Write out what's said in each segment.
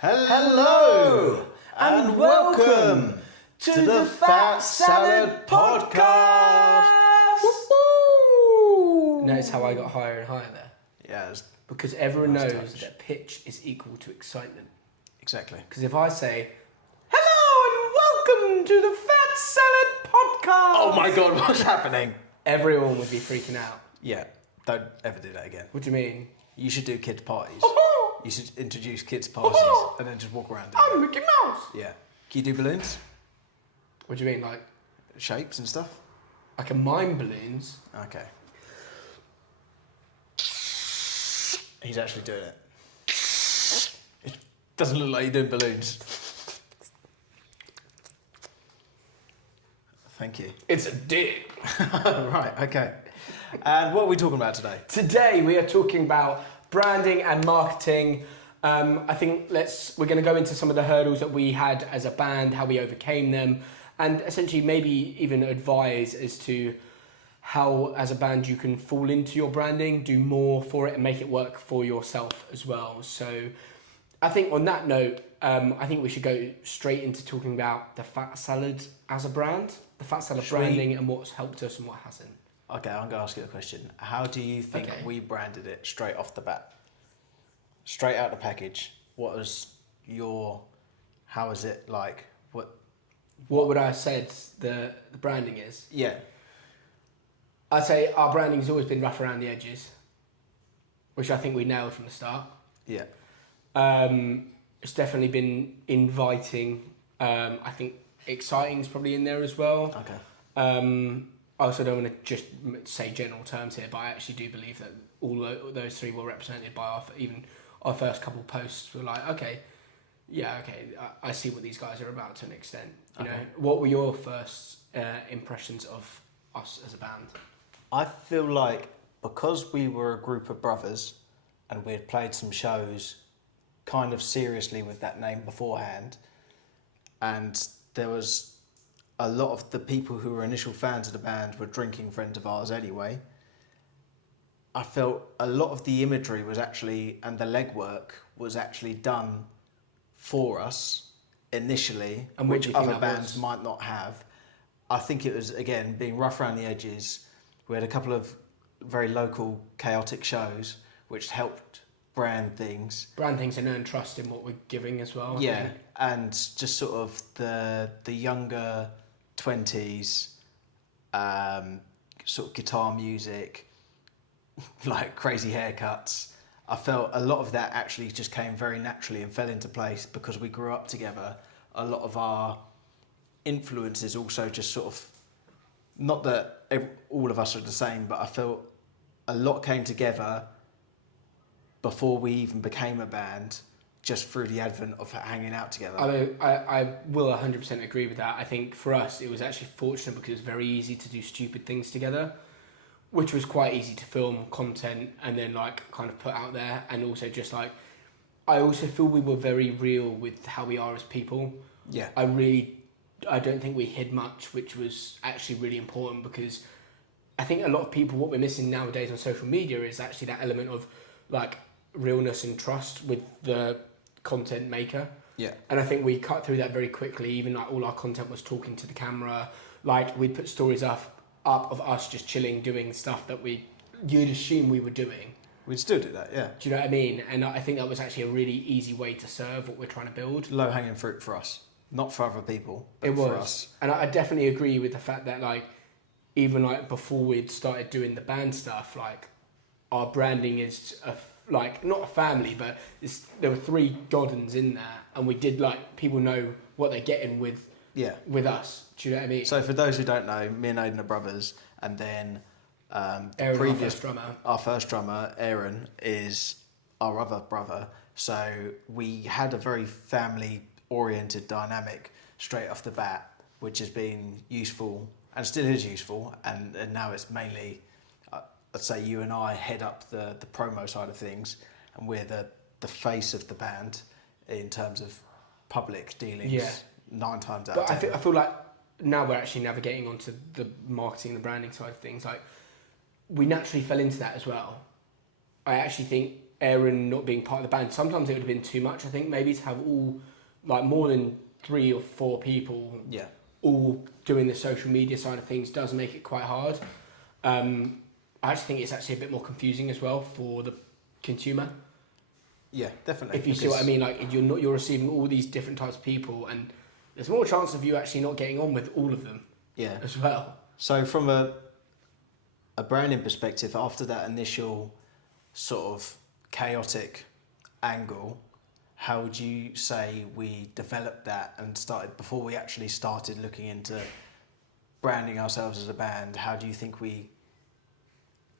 Hello and welcome to the Fat Salad Podcast. Notice how I got higher and higher there? Yeah, because everyone knows touch. that pitch is equal to excitement. Exactly. Because if I say, hello and welcome to the Fat Salad Podcast. Oh my God, what's happening? Everyone would be freaking out. Yeah, don't ever do that again. What do you mean? You should do kids' parties. You should introduce kids' parties and then just walk around. I'm Mickey Mouse. Yeah. Can you do balloons? What do you mean, like Shapes and stuff? I can mime balloons? Okay. He's actually doing it. It doesn't look like you're doing balloons. Thank you. It's a dig. Right, okay. And what are we talking about today? Today we are talking about branding and marketing. I think we're going to go into some of the hurdles that we had as a band, how we overcame them, and essentially maybe even advise as to how as a band you can fall into your branding, do more for it and make it work for yourself as well. So I think on that note, I think we should go straight into talking about the Fat Salad as a brand, the Fat Salad branding and what's helped us and what hasn't. Okay, I'm going to ask you a question. How do you think we branded it straight off the bat? Straight out the package. How is it like? What would I have said the branding is? Yeah. I'd say our branding's always been rough around the edges, which I think we nailed from the start. Yeah. It's definitely been inviting. I think exciting's probably in there as well. Okay. I also don't want to just say general terms here, but I actually do believe that all those three were represented by even our first couple posts. Were like, I see what these guys are about to an extent. You know, what were your first impressions of us as a band? I feel like because we were a group of brothers and we had played some shows kind of seriously with that name beforehand, and there was a lot of the people who were initial fans of the band were drinking friends of ours anyway. I felt a lot of the imagery was actually, and the legwork was actually done for us initially, and which other bands might not have. I think it was, again, being rough around the edges. We had a couple of very local, chaotic shows, which helped brand things and earn trust in what we're giving as well. Yeah, and just sort of the younger 20s, sort of guitar music, like crazy haircuts. I felt a lot of that actually just came very naturally and fell into place because we grew up together. A lot of our influences also just sort of, not that all of us are the same, but I felt a lot came together before we even became a band, just through the advent of hanging out together. I will 100% agree with that. I think for us, it was actually fortunate because it was very easy to do stupid things together, which was quite easy to film content and then like kind of put out there. And also just like, I also feel we were very real with how we are as people. Yeah. I don't think we hid much, which was actually really important because I think a lot of people, what we're missing nowadays on social media is actually that element of like realness and trust with the content maker. Yeah. And I think we cut through that very quickly. Even like all our content was talking to the camera. Like we'd put stories up of us just chilling, doing stuff that you'd assume we were doing. We still do that, yeah. Do you know what I mean? And I think that was actually a really easy way to serve what we're trying to build. Low hanging fruit for us. Not for other people, but for us. And I definitely agree with the fact that like, even like before we'd started doing the band stuff, like our branding is like not a family, but there were 3 Goddans in there, and we did like people know what they're getting with us. Do you know what I mean? So for those who don't know, me and Aydan are brothers, and then Aaron, our first drummer, Aaron, is our other brother. So we had a very family-oriented dynamic straight off the bat, which has been useful and still is useful, and now it's mainly, I'd say you and I head up the promo side of things, and we're the face of the band in terms of public dealings 9 times out of 10. But I feel like now we're actually navigating onto the marketing and the branding side of things. Like we naturally fell into that as well. I actually think Aaron not being part of the band, sometimes it would have been too much. I think maybe to have all, like more than 3 or 4 people, all doing the social media side of things does make it quite hard. I actually think it's actually a bit more confusing as well for the consumer. Yeah, definitely. If you see what I mean, like you're receiving all these different types of people, and there's more chance of you actually not getting on with all of them. Yeah. As well. So from a branding perspective, after that initial sort of chaotic angle, how would you say we developed that and started, before we actually started looking into branding ourselves as a band, how do you think we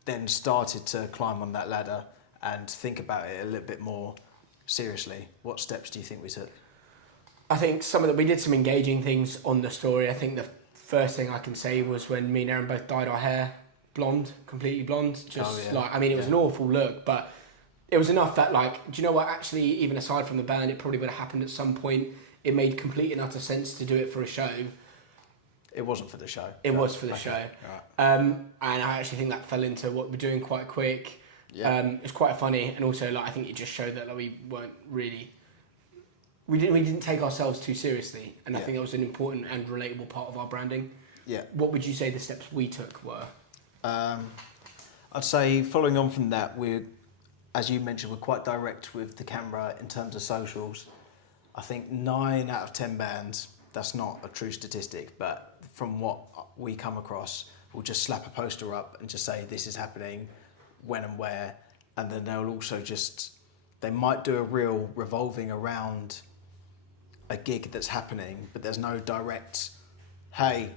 then started to climb on that ladder and think about it a little bit more seriously? What steps do you think we took? I think we did some engaging things on the story. I think the first thing I can say was when me and Aaron both dyed our hair blonde, completely blonde. It was an awful look, but it was enough that, like, do you know what? Actually, even aside from the band, it probably would have happened at some point. It made complete and utter sense to do it for a show. It wasn't for the show. It was for the show. Right. And I actually think that fell into what we're doing quite quick. Yeah. It's quite funny, and also I think it just showed that we weren't really. We didn't take ourselves too seriously, and I think that was an important and relatable part of our branding. Yeah. What would you say the steps we took were? I'd say following on from that, as you mentioned, we're quite direct with the camera in terms of socials. I think 9 out of 10 bands, that's not a true statistic, but from what we come across, will just slap a poster up and just say this is happening, when and where, and then they'll also they might do a reel revolving around a gig that's happening, but there's no direct, hey,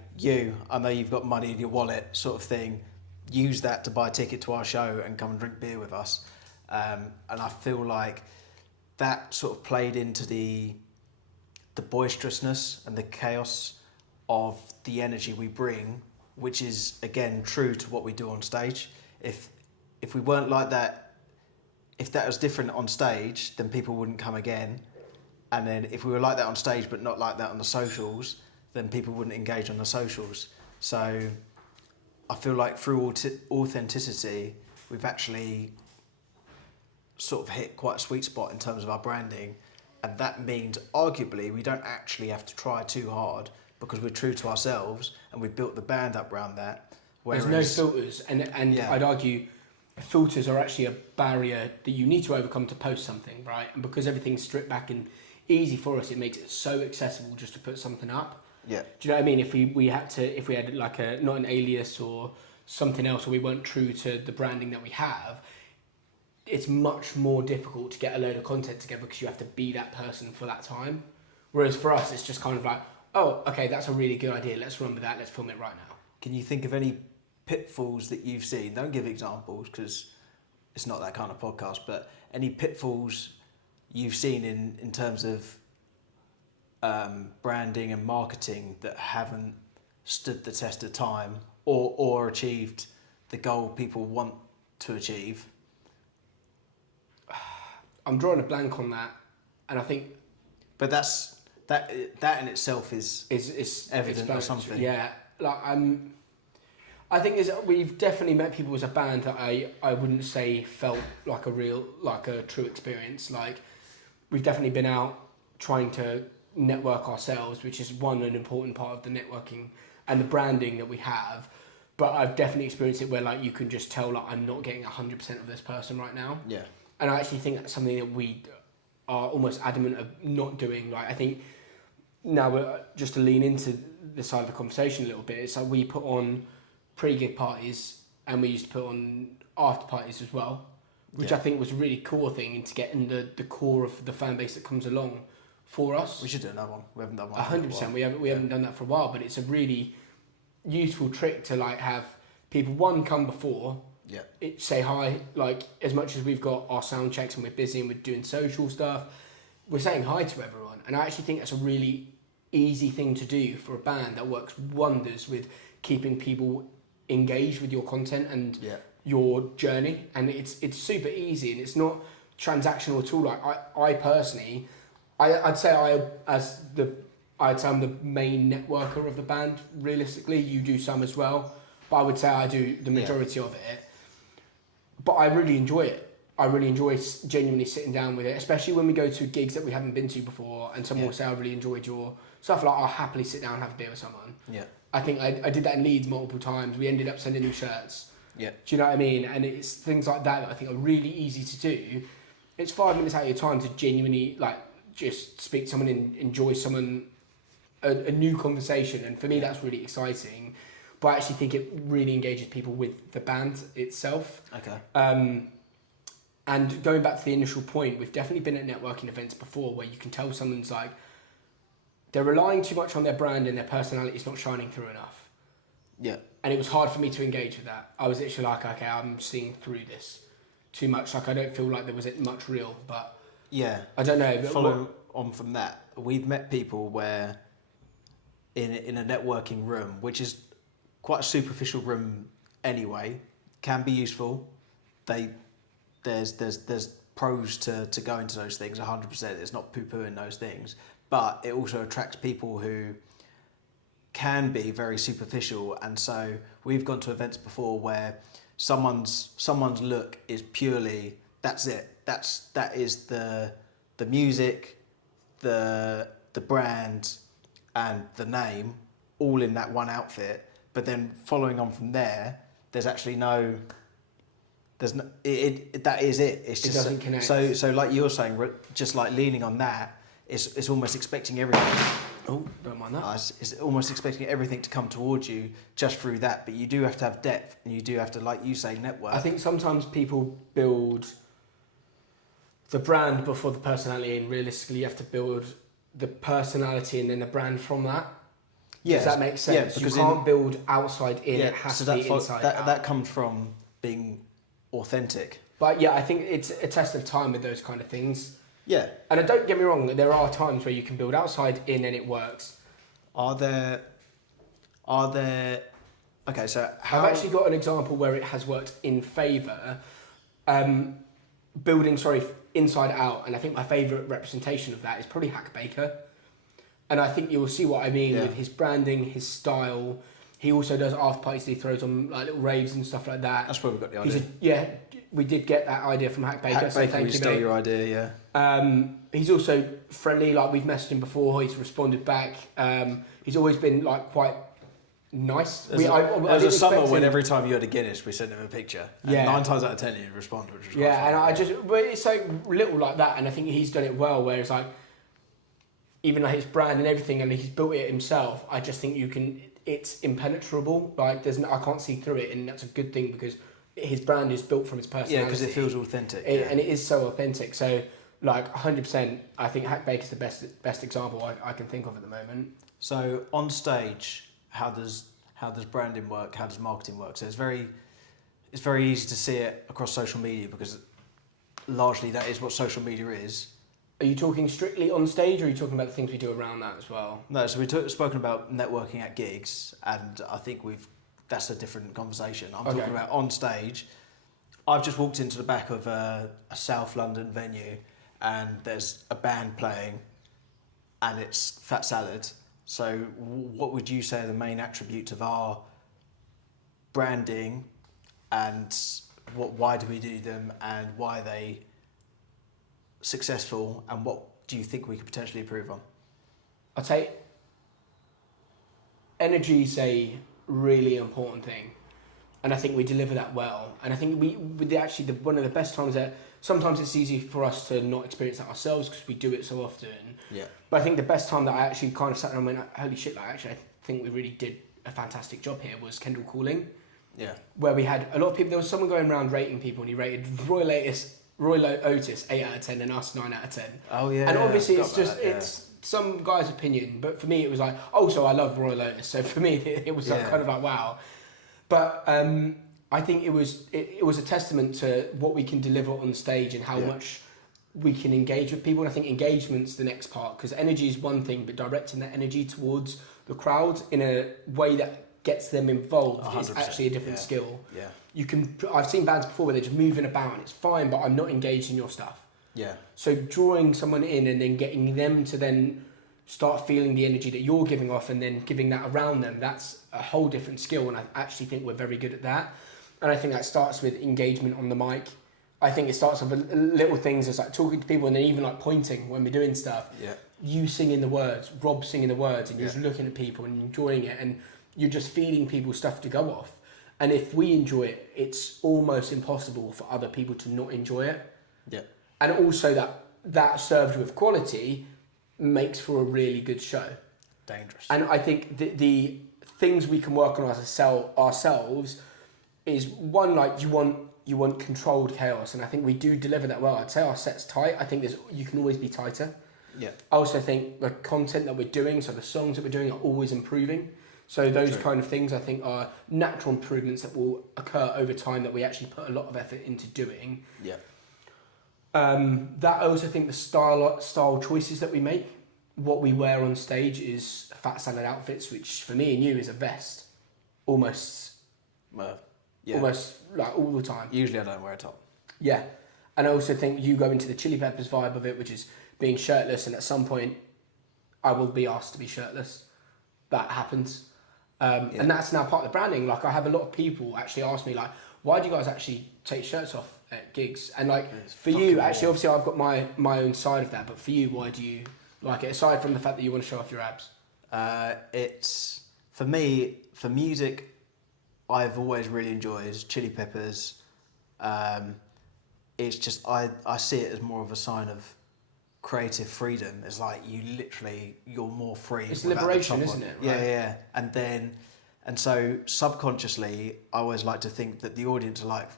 I know you've got money in your wallet sort of thing, use that to buy a ticket to our show and come and drink beer with us. And I feel like that sort of played into the boisterousness and the chaos of the energy we bring, which is, again, true to what we do on stage. If we weren't like that, if that was different on stage, then people wouldn't come again. And then if we were like that on stage but not like that on the socials, then people wouldn't engage on the socials. So I feel like through authenticity, we've actually sort of hit quite a sweet spot in terms of our branding. And that means arguably we don't actually have to try too hard because we're true to ourselves and we've built the band up around that. There's no filters, and I'd argue filters are actually a barrier that you need to overcome to post something, right? And because everything's stripped back and easy for us, it makes it so accessible just to put something up. Yeah. Do you know what I mean? If we had like not an alias or something else, or we weren't true to the branding that we have, it's much more difficult to get a load of content together because you have to be that person for that time. Whereas for us, it's just kind of like, oh, okay, that's a really good idea. Let's run with that. Let's film it right now. Can you think of any pitfalls that you've seen? Don't give examples because it's not that kind of podcast, but any pitfalls you've seen in terms of branding and marketing that haven't stood the test of time or achieved the goal people want to achieve? I'm drawing a blank on that, and I think... But that in itself is evident or something. Yeah, I think we've definitely met people as a band that I wouldn't say felt like a true experience. Like, we've definitely been out trying to network ourselves, which is an important part of the networking and the branding that we have. But I've definitely experienced it where you can just tell I'm not getting 100% of this person right now. Yeah. And I actually think that's something that we are almost adamant of not doing. I think now, just to lean into this side of the conversation a little bit, it's we put on pre-gig parties and we used to put on after parties as well, which I think was a really cool thing, and to get in the core of the fan base that comes along for us. We should do another one. We haven't done one. 100%. We haven't done that for a while, but it's a really useful trick to have people come before. Yeah. Say hi. As much as we've got our sound checks and we're busy and we're doing social stuff, we're saying hi to everyone. And I actually think that's a really easy thing to do for a band that works wonders with keeping people engaged with your content and your journey. And it's super easy and it's not transactional at all. I personally, I'd say I'm the main networker of the band. Realistically, you do some as well, but I would say I do the majority of it. But I really enjoy it. I really enjoy genuinely sitting down with it, especially when we go to gigs that we haven't been to before, and someone will say, "I really enjoyed your stuff." Like, I'll happily sit down and have a beer with someone. Yeah. I think I did that in Leeds multiple times. We ended up sending them shirts. Yeah. Do you know what I mean? And it's things like that I think are really easy to do. It's 5 minutes out of your time to genuinely like just speak to someone and enjoy someone a new conversation. And for me, that's really exciting. But I actually think it really engages people with the band itself. Okay. And going back to the initial point, we've definitely been at networking events before where you can tell someone's like, they're relying too much on their brand and their personality is not shining through enough. Yeah. And it was hard for me to engage with that. I was literally like, okay, I'm seeing through this too much. Like, I don't feel like there was much real, but yeah, I don't know. Follow on from that, we've met people where in a networking room, which is quite a superficial room anyway, can be useful. There's pros to go into those things 100%. It's not poo-pooing those things, but it also attracts people who can be very superficial. And so we've gone to events before where someone's look is purely, that's it. That is the music, the brand, and the name, all in that one outfit. But then following on from there, there's actually no. There's no. That is it. It's just it doesn't connect. So like you're saying, just like leaning on that, it's almost expecting everything. Oh, don't mind that. It's almost expecting everything to come towards you just through that. But you do have to have depth, and you do have to, like you say, network. I think sometimes people build the brand before the personality, and realistically, you have to build the personality and then the brand from that. Does that make sense? Yeah, because you can't build outside in. Yeah, it has so to be inside out. That comes from being authentic. But yeah, I think it's a test of time with those kind of things. Yeah. And don't get me wrong, there are times where you can build outside in and it works. Are there okay, so I've actually got an example where it has worked in favour. Building inside out, and I think my favourite representation of that is probably Hack Baker. And I think you'll see what I mean with his branding, his style. He also does after parties, he throws on like little raves and stuff like that. That's where we got the idea. We did get that idea from Hack Baker. Hack Baker, we stole your idea, yeah. He's also friendly, like we've messaged him before, he's responded back. He's always been like quite nice. There's a summer when every time you had a Guinness, we sent him a picture. And 9 times out of 10 he'd respond, which was but it's so little like that, and I think he's done it well, where it's like, even like his brand and everything, and he's built it himself, I just think it's impenetrable. Like, I can't see through it, and that's a good thing because his brand is built from his personality. Yeah, because it feels authentic. And it is so authentic. So, like, 100%, I think Hack Baker's the best example I can think of at the moment. So, on stage, how does branding work? How does marketing work? So, it's very easy to see it across social media because largely that is what social media is. Are you talking strictly on stage, or are you talking about the things we do around that as well? No, so we've spoken about networking at gigs, and I think that's a different conversation. I'm talking about on stage. I've just walked into the back of a South London venue, and there's a band playing, and it's Fat Salad. So what would you say are the main attributes of our branding, and why do we do them, and why are they successful, and what do you think we could potentially improve on? I'd say energy is a really important thing, and I think we deliver that well. And I think one of the best times that sometimes it's easy for us to not experience that ourselves because we do it so often. Yeah. But I think the best time that I actually kind of sat down and went, holy shit, I think we really did a fantastic job here, was Kendall Calling. Yeah. Where we had a lot of people. There was someone going around rating people, and he rated Roy Otis 8 out of 10 and us 9 out of 10. Oh yeah. And obviously it's some guy's opinion, but for me it was like, so I love Roy Otis. So for me it was kind of like wow. But I think it was a testament to what we can deliver on stage and how much we can engage with people. And I think engagement's the next part, because energy is one thing, but directing that energy towards the crowd in a way that gets them involved 100%. Is actually a different skill. Yeah. I've seen bands before where they're just moving about and it's fine, but I'm not engaged in your stuff. Yeah. So drawing someone in and then getting them to then start feeling the energy that you're giving off and then giving that around them, that's a whole different skill, and I actually think we're very good at that. And I think that starts with engagement on the mic. I think it starts with little things, as like talking to people and then even like pointing when we're doing stuff. Yeah. You singing the words, Rob singing the words, and you're Yeah. just looking at people and enjoying it, and you're just feeding people stuff to go off. And if we enjoy it, it's almost impossible for other people to not enjoy it. Yeah. And also that served with quality makes for a really good show. Dangerous. And I think the things we can work on ourselves is one, like you want controlled chaos, and I think we do deliver that well. I'd say our set's tight. I think you can always be tighter. Yeah. I also think the content that we're doing, so the songs that we're doing, are always improving. So those kind of things I think are natural improvements that will occur over time that we actually put a lot of effort into doing. Yeah. That I also think the style choices that we make, what we wear on stage is fat salad outfits, which for me and you is a vest, almost like all the time. Usually I don't wear a top. Yeah, and I also think you go into the Chili Peppers vibe of it, which is being shirtless, and at some point I will be asked to be shirtless. That happens. And that's now part of the branding. Like I have a lot of people actually ask me like, why do you guys actually take shirts off at gigs? And like for you, actually, obviously I've got my own side of that, but for you, why do you like it? Aside from the fact that you want to show off your abs. It's, for me, for music, I've always really enjoyed Chili Peppers. It's just, I see it as more of a sign of creative freedom. It's like you're more free. It's liberation, isn't it? Right? Yeah. And so subconsciously, I always like to think that the audience are like,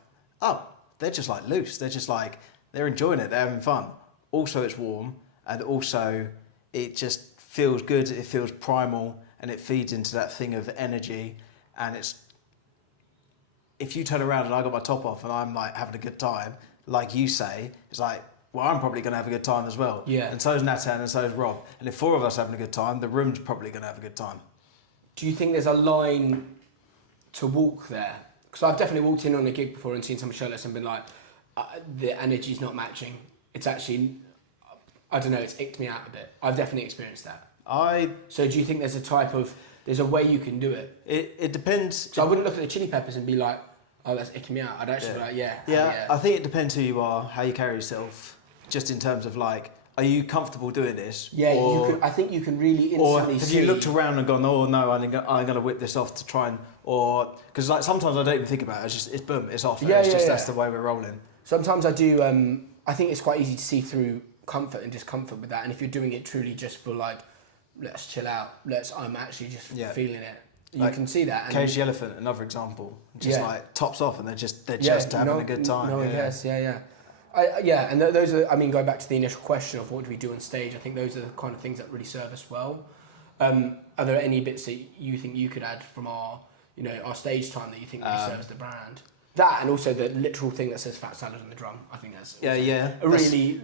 oh, they're just like loose. They're just like, they're enjoying it. They're having fun. Also, it's warm, and also it just feels good. It feels primal, and it feeds into that thing of energy. And it's, if you turn around and I got my top off and I'm like having a good time, like you say, it's like, well, I'm probably going to have a good time as well. Yeah. And so is Nathan, and so is Rob. And if four of us are having a good time, the room's probably going to have a good time. Do you think there's a line to walk there? Because I've definitely walked in on a gig before and seen someone shirtless and been like, the energy's not matching. It's actually, I don't know, it's icked me out a bit. I've definitely experienced that. So do you think there's a way you can do it? It depends. So I wouldn't look at the Chili Peppers and be like, oh, that's icking me out. I'd actually be like, yeah. I think it depends who you are, how you carry yourself, just in terms of like, are you comfortable doing this? Yeah, I think you can really instantly or have see. you looked around and gone, oh no, I'm going to whip this off to try and, or, because like sometimes I don't even think about it, it's boom, it's off. That's the way we're rolling. Sometimes I do, I think it's quite easy to see through comfort and discomfort with that. And if you're doing it truly just for like, let's chill out, I'm actually just feeling it. You can see that. Cage the Elephant, another example. Just like tops off and they're just having a good time. No one cares. And those are, I mean, going back to the initial question of what do we do on stage, I think those are the kind of things that really serve us well. Are there any bits that you think you could add from our stage time that you think really serves the brand? That, and also the literal thing that says fat salad on the drum. I think that's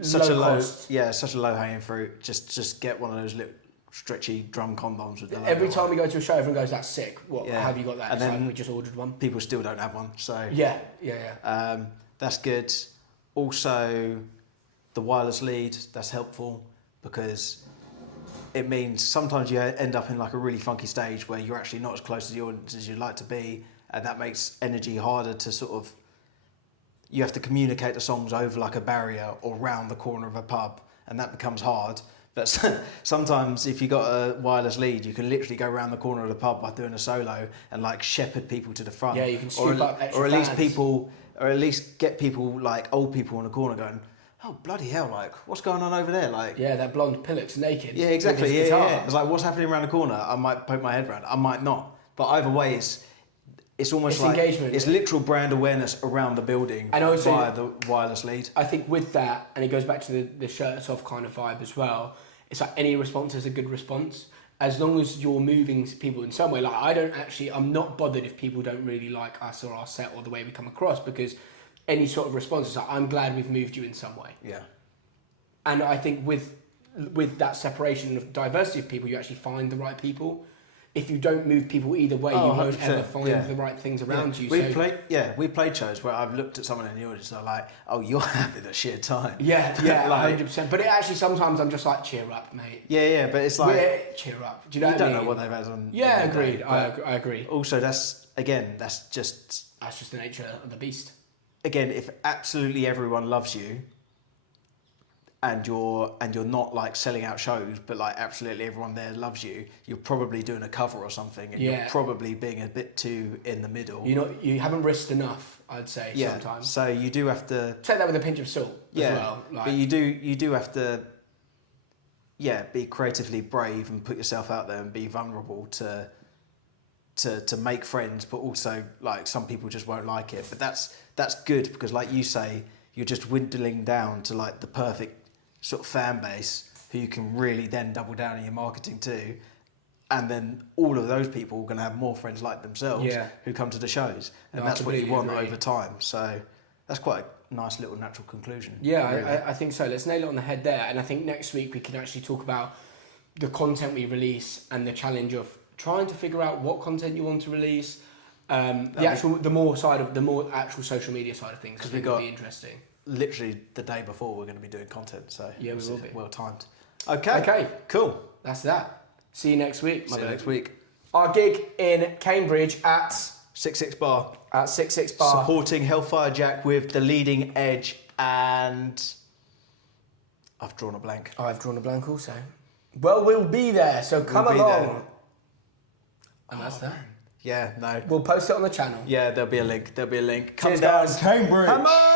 such a low hanging fruit. Just get one of those little stretchy drum condoms with the logo. Every time we go to a show, everyone goes, "That's sick. What have you got that?" And it's then like we just ordered one. People still don't have one, so That's good. Also, the wireless lead, that's helpful because it means sometimes you end up in like a really funky stage where you're actually not as close to the audience as you'd like to be, and that makes energy harder to sort of. You have to communicate the songs over like a barrier or round the corner of a pub, and that becomes hard. But sometimes if you got a wireless lead, you can literally go around the corner of the pub by doing a solo and like shepherd people to the front. Yeah, you can scoop up extra or at least fans. Or at least get people like old people in the corner going, oh bloody hell, like what's going on over there? Like that blonde pillock's naked. Yeah, exactly. Yeah. It's like what's happening around the corner? I might poke my head around. I might not. But either way, it's almost like engagement. It's literal brand awareness around the building via the wireless lead. I think with that, and it goes back to the shirts off kind of vibe as well. It's like any response is a good response as long as you're moving people in some way. Like I'm not bothered if people don't really like us or our set or the way we come across, because any sort of response is like, I'm glad we've moved you in some way. Yeah. And I think with that separation of diversity of people, you actually find the right people. If you don't move people either way, you won't ever find the right things around you. We played shows where I've looked at someone in the audience and I'm like, oh, you're having a shit time. Yeah, 100%. But it actually, sometimes I'm just like, cheer up, mate. Yeah, but it's like... cheer up. Do you know what I mean? You don't know what they've had on... Yeah, agreed. I agree. Also, that's just the nature of the beast. again, if absolutely everyone loves you, and you're not like selling out shows, but like absolutely everyone there loves you, you're probably doing a cover or something, and you're probably being a bit too in the middle. You haven't risked enough, I'd say. Sometimes. So you do have to take that with a pinch of salt. As well. But you do have to. Yeah, be creatively brave and put yourself out there and be vulnerable to make friends, but also like some people just won't like it. But that's good because, like you say, you're just dwindling down to like the perfect sort of fan base who you can really then double down on your marketing to, and then all of those people are going to have more friends like themselves who come to the shows, and that's what you want over time. So that's quite a nice little natural conclusion. Yeah, really. I think so. Let's nail it on the head there, and I think next week we can actually talk about the content we release and the challenge of trying to figure out what content you want to release. The more actual social media side of things, because we've got be interesting. Literally the day before we're going to be doing content, so yeah, we will be well timed. Okay, cool. That's that. See you next week. See you next week. Our gig in Cambridge at 66 Bar. At 66 Bar. Supporting Hellfire Jack with The Leading Edge, and I've drawn a blank. I've drawn a blank also. Well, we'll be there, so come along. There. And that's that. Yeah, no. We'll post it on the channel. Yeah, there'll be a link. Cheers, guys. Cambridge. Come on!